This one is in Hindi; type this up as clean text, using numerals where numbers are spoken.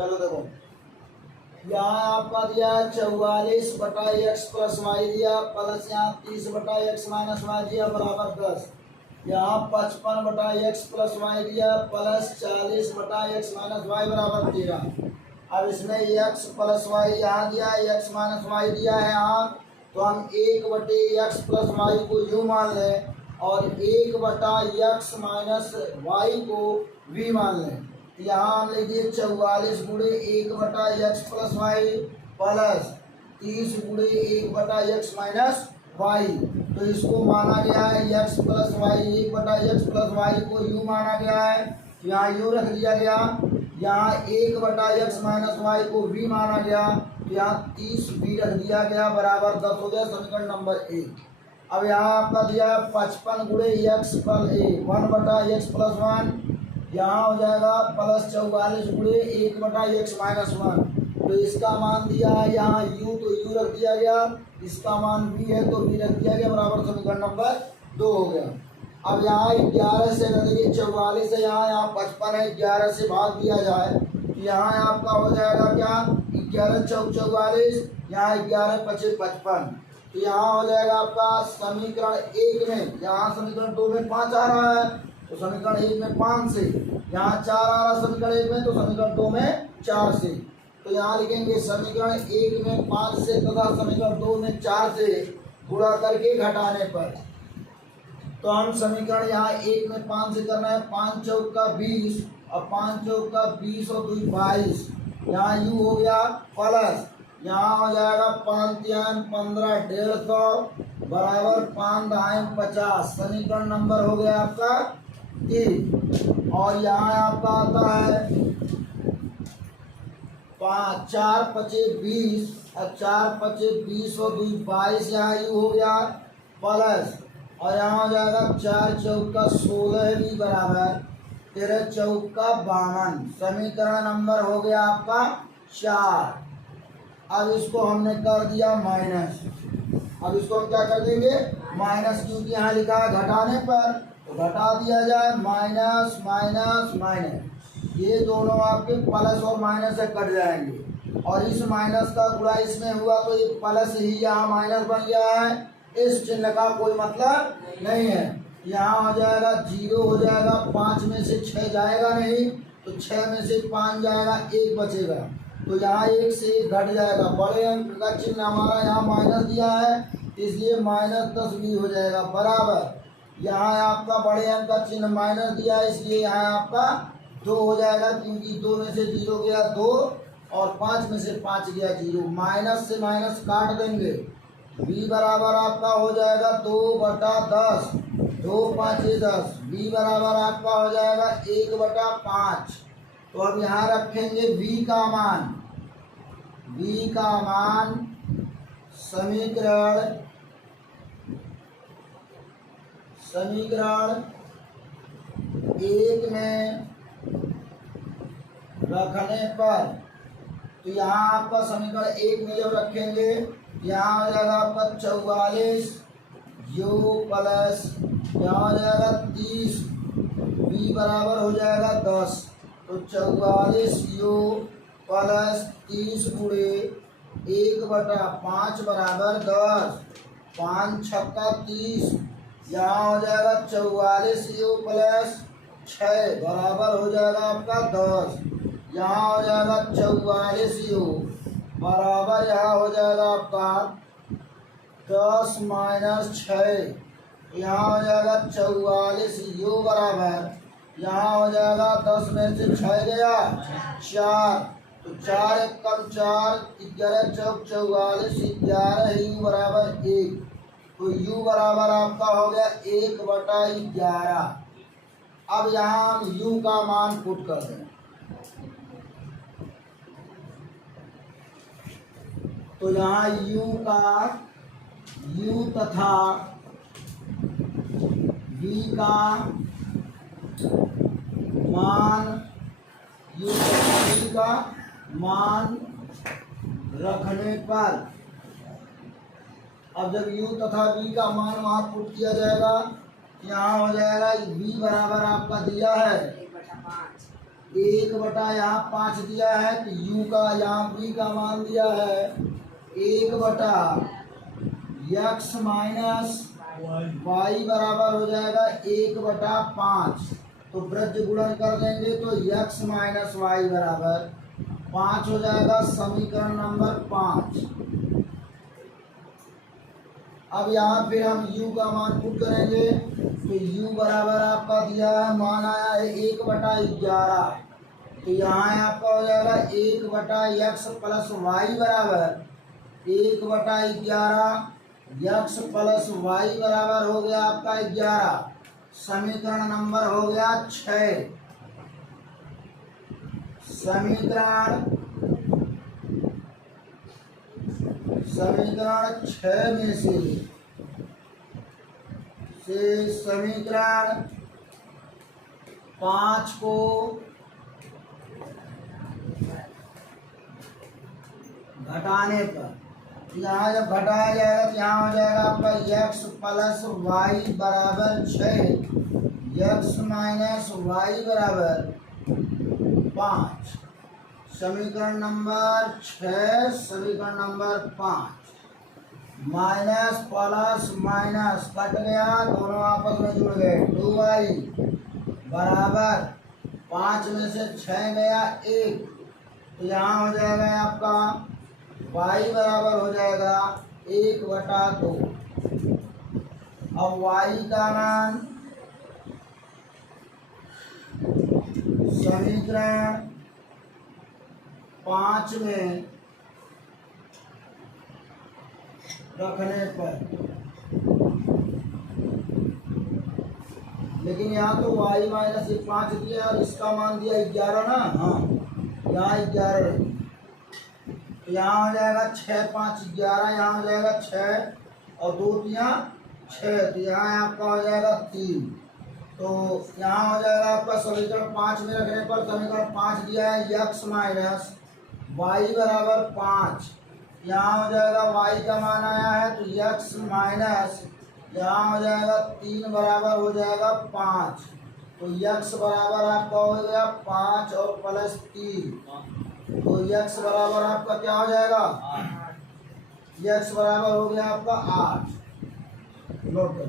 चलो देखो, यहाँ आपका दिया 44/x प्लस वाई दिया, प्लस यहाँ 30/x माइनस वाई दिया बराबर 10। यहाँ 55/x प्लस वाई दिया, प्लस 40/x माइनस वाई बराबर 13। अब इसमें x प्लस वाई यहाँ दिया, x माइनस वाई दिया है यहाँ, तो हम 1/x प्लस वाई को यू मान लें और 1/x माइनस वाई को v मान लें। यहाँ हम लिख दिए 44 गुणे 1/x प्लस वाई प्लस 30 गुणे 1/x माइनस वाई। तो इसको माना गया है x plus Y, 1/x plus Y को u माना गया है, यहाँ u रख दिया गया। यहाँ 1/x माइनस वाई को v माना गया, तो यहाँ 30v रख दिया गया बराबर 10 हो गया समीकरण नंबर 1। अब यहाँ आपका दिया 55 गुणे x प्लस 1/x प्लस 1, यहाँ हो जाएगा प्लस 44 गुणे 1/x माइनस 1। तो इसका मान दिया है यहाँ u, तो u रख दिया गया, इसका मान v है तो v रख दिया गया बराबर समीकरण नंबर 2 हो गया। अब यहाँ 11 से देखिए 44 है, यहाँ 55 है, 11 से भाग दिया जाए तो यहाँ आपका हो जाएगा क्या 11 चौक 44, यहाँ 11 पचे 55। तो यहाँ हो जाएगा आपका समीकरण 1 में, यहाँ समीकरण 2 में 5 आ रहा है तो समीकरण 1 में 5 से, यहाँ 4 आ रहा समीकरण 1 में तो समीकरण 2 में 4 से। तो यहाँ लिखेंगे समीकरण 1 में 5 से तथा समीकरण 2 में 4 से गुणा करके घटाने पर। तो हम समीकरण यहाँ 1 में 5 से करना है, 5 चौक का 20 और 5 चौक का 20 और 2 22, यहाँ u हो गया प्लस, यहाँ हो जाएगा 5 3 15 150 बराबर 5 दाएं 50, समीकरण नंबर हो गया आपका 3। और यहाँ आपका आता है 4 पचे 20 और 4 पचे 20 और 2 22, यहाँ u हो गया प्लस, और यहाँ हो जाएगा 4 चौक का 16 भी बराबर 13 चौक का 52, समीकरण नंबर हो गया आपका 4। अब इसको हमने कर दिया माइनस, अब इसको हम क्या कर देंगे माइनस, क्योंकि यहाँ लिखा है घटाने पर तो घटा दिया जाए, माइनस माइनस माइनस, ये दोनों आपके प्लस और माइनस से कट जाएंगे और इस माइनस का गुणा इसमें हुआ तो ये प्लस ही यहाँ माइनस बन गया है, इस चिन्ह का कोई मतलब नहीं है। यहाँ हो जाएगा 0 हो जाएगा, 5 में से 6 जाएगा नहीं तो 6 में से 5 जाएगा, 1 बचेगा, तो यहाँ 1 से 1 घट जाएगा। बड़े अंक का चिन्ह हमारा यहाँ माइनस दिया है इसलिए -10 भी हो जाएगा बराबर, यहाँ आपका बड़े अंक का चिन्ह माइनस दिया है इसलिए यहाँ आपका 2 हो जाएगा, क्योंकि 2 में से 0 गया 2 और 5 में से 5 गया 0, माइनस से माइनस काट देंगे, b बराबर आपका हो जाएगा 2/10, 2 5 10, b बराबर आपका हो जाएगा 1/5। तो अब यहाँ रखेंगे v का मान, v का मान समीकरण 1 में रखने पर, तो यहाँ आपका समीकरण 1 में जब रखेंगे यहाँ हो जाएगा आपका 44 u प्लस, यहाँ हो जाएगा 30, v बराबर हो जाएगा 10, तो 44 u प्लस 30 गुणे 1/5 बराबर 10, 5 छक्का 30, यहाँ हो जाएगा 44 u प्लस 6 बराबर हो जाएगा आपका 10, यहाँ हो जाएगा 44 u बराबर यहाँ हो जाएगा आपका 10 - 6, यहाँ हो जाएगा 44 u बराबर, यहाँ हो जाएगा 10 में से 6 गया 4, तो 4 1 कम 4, 11 चौक 44, 11 u बराबर 1, तो u बराबर आपका हो गया 1/11। अब यहाँ हम u का मान पुट कर दें, तो यहाँ u तथा v का मान, u तथा v का मान रखने पर, अब जब u तथा v का मान वहाँ पुट किया जाएगा यहाँ हो जाएगा v बराबर आपका दिया है 1 बटा यहाँ 5 दिया है तो u का यहाँ v का मान दिया है 1 बटा x माइनस y बराबर हो जाएगा 1 बटा 5। तो ब्रज गुणन कर देंगे तो x माइनस वाई बराबर 5 हो जाएगा, समीकरण नंबर 5। अब यहाँ पे हम u का मान पुट करेंगे तो u बराबर आपका दिया है, मान आया है 1 बटा 11। तो यहाँ आपका हो जाएगा 1 बटा x प्लस वाई बराबर 1 बटा 11, x प्लस वाई बराबर हो गया आपका 11। समीकरण नंबर हो गया 6। समीकरण 6 में से समीकरण 5 को घटाने पर, यहाँ जब घटाया जाएगा तो यहाँ हो जाएगा आपका x प्लस वाई बराबर 6, x माइनस वाई बराबर 5। समीकरण नंबर 6, समीकरण number 5। Minus plus minus cut गया, दोनों आपस में जुड़ गए। 2y बराबर 5 में से 6 गया 1, तो यहाँ हो जाएगा आपका y बराबर हो जाएगा 1 बटा 2। अब y का मान समीकरण 5 में रखने पर, लेकिन यहाँ तो y माइनस 5 दिया और इसका मान दिया 11 ना। हाँ, यहाँ 11, तो यहाँ हो जाएगा 6 5 11, यहाँ हो जाएगा 6 और 2 यहाँ 6, तो यहाँ आपका हो जाएगा 3। तो यहाँ हो जाएगा आपका समीकरण 5 में रखने पर, समीकरण 5 दिया है x माइनस वाई बराबर 5। यहाँ हो जाएगा y का मान आया है तो x माइनस यहाँ हो जाएगा 3 बराबर हो जाएगा 5। तो x बराबर आपका हो गया 5 और प्लस 3, तो x बराबर आपका क्या हो जाएगा, x बराबर हो गया आपका 8। नोट करो।